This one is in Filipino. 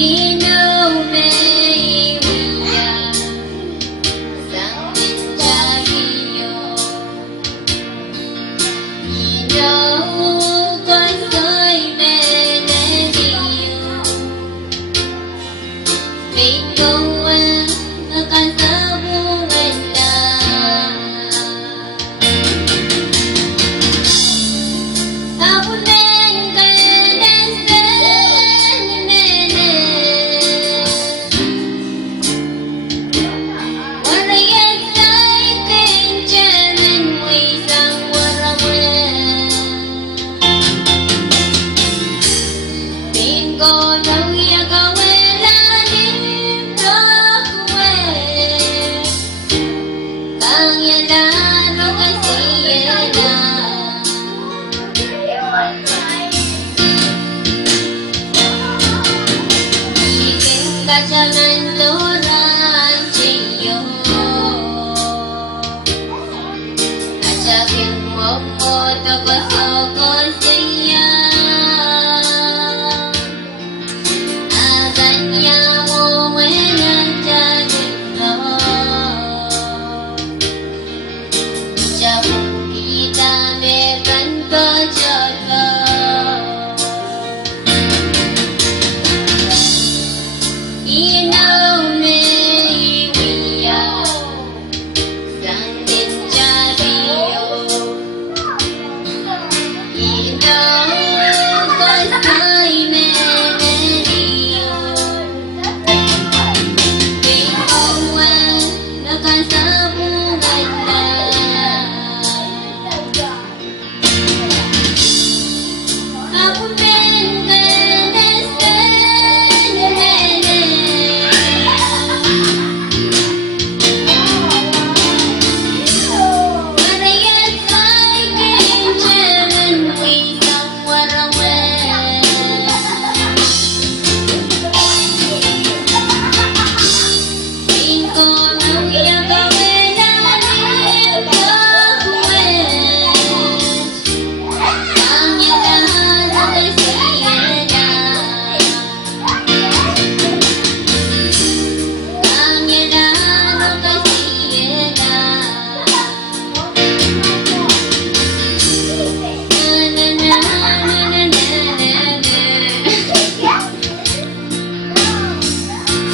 You know me well, sang bên cha yêu. You know con tôi mẹ để yêu. Vì câu con sơ bu bên ta. Aku Go đâu ya go la dim đó quê bang ya la no cái gì ya na ikin ka jalan loran ciyo ajakin mo to